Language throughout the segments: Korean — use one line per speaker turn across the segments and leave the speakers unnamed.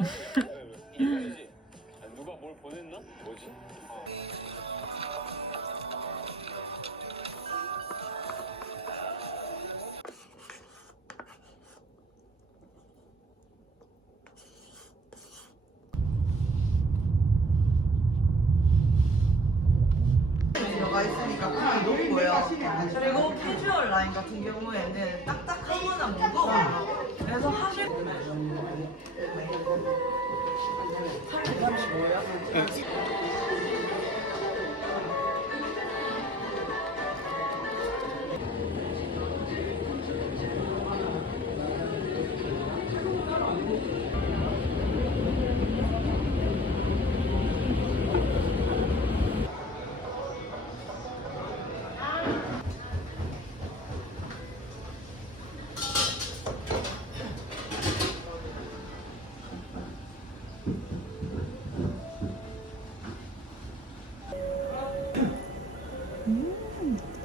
Okay. 땀이 녹고요. 그리고 캐주얼 라인 같은 경우에는 딱딱하거나 무거워요. 그래서 하실 35요? Mm.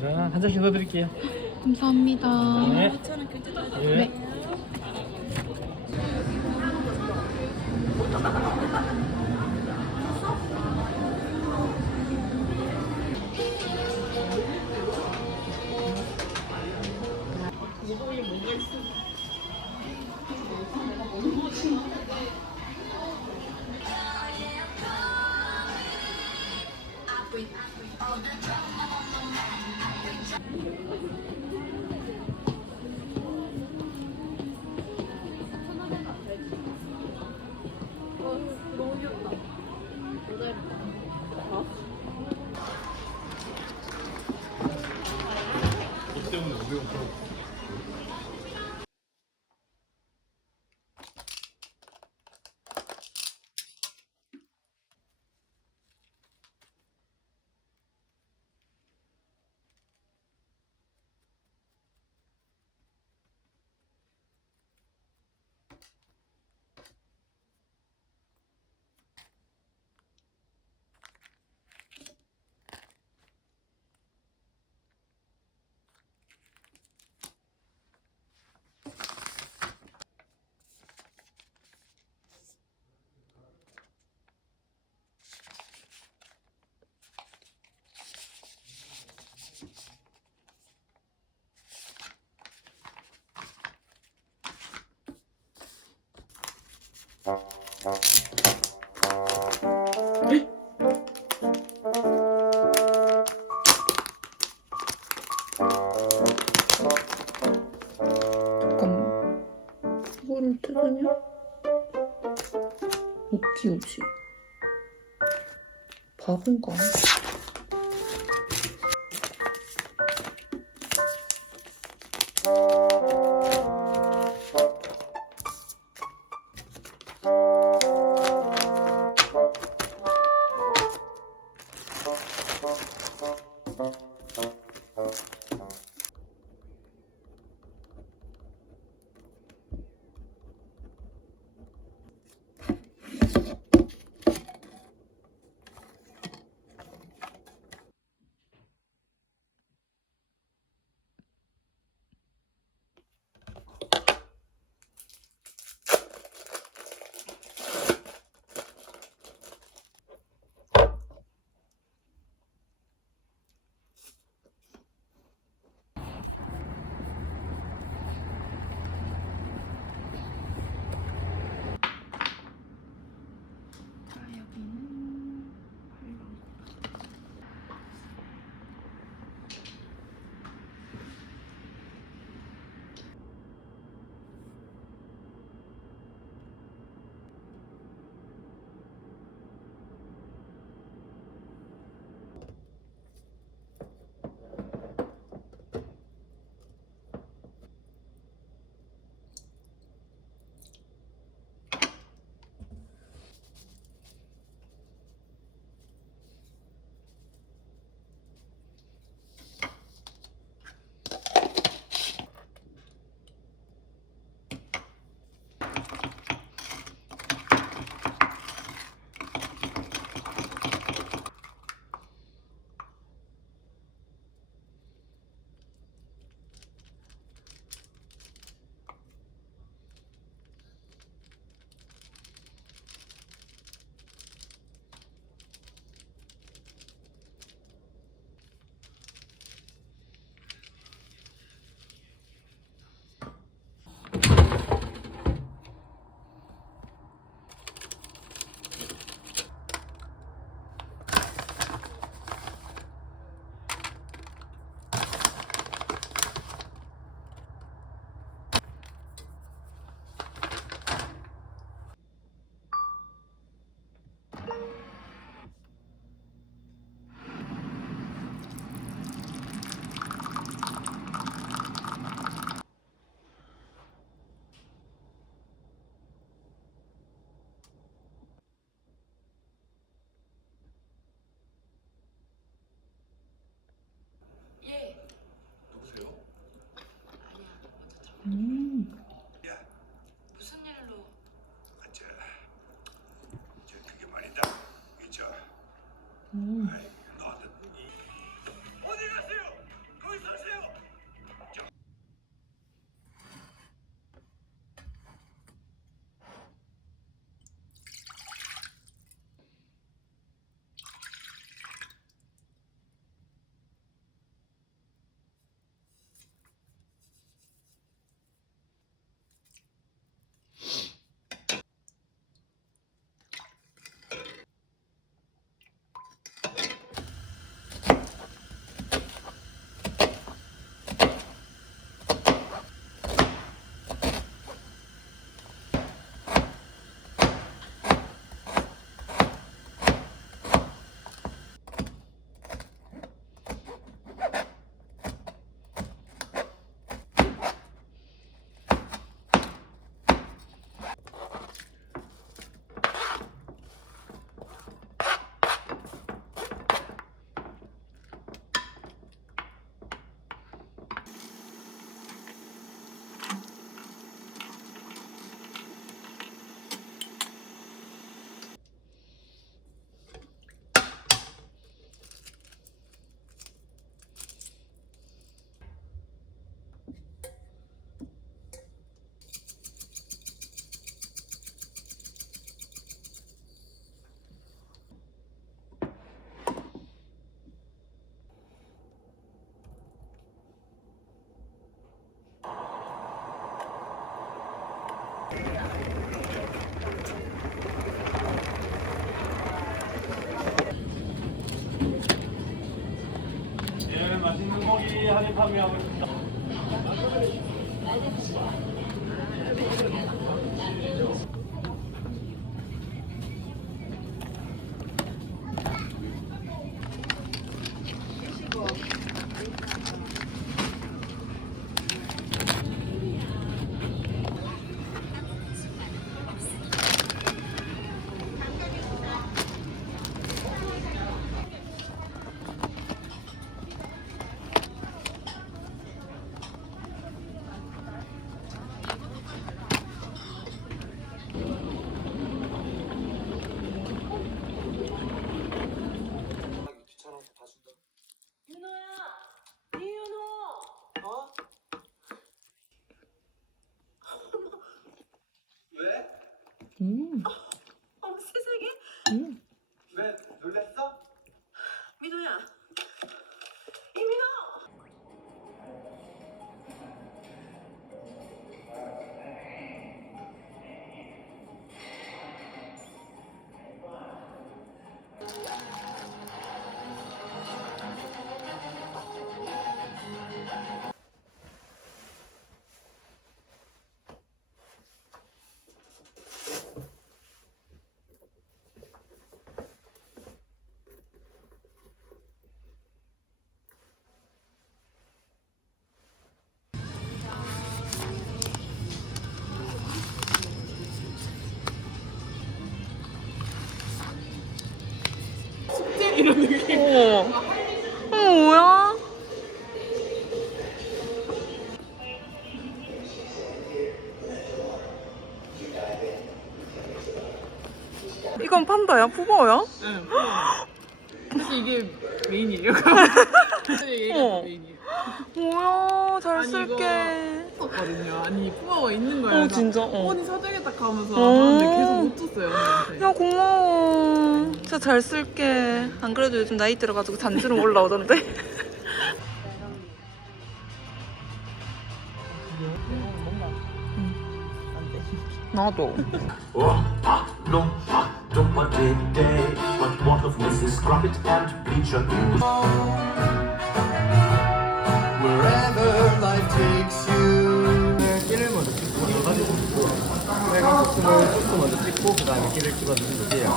바닐라 한 잔씩 넣어드릴게요.
감사합니다.
네. 네.
때문에 500원 잠깐만. 이거를 뜯으면 못 키우지. 바본가?
고기 한입
음.
어머.
어머, 뭐야? 이건 판다야? 푸바오야?
응. 사실 이게 메인이에요. 사실
어.
메인이에요.
뭐야, 잘
아니,
쓸게.
했었거든요. 아니 푸바오가 있는 거예요.
어, 진짜? 어.
언니 사줘야겠다 하면서
어.
하는데 계속 못 줬어요.
야, 고마워. 진짜 잘 쓸게. 안 그래도 요즘 나이 들어가지고 잔주름 올라오던데? 나도.
Don't want it day, but what of Mrs. Scrubbit and Bleacher
끼를 먼저 찍고 넣어가지고 먼저 찍고 그 다음에 끼를 찍어 주시면 돼요.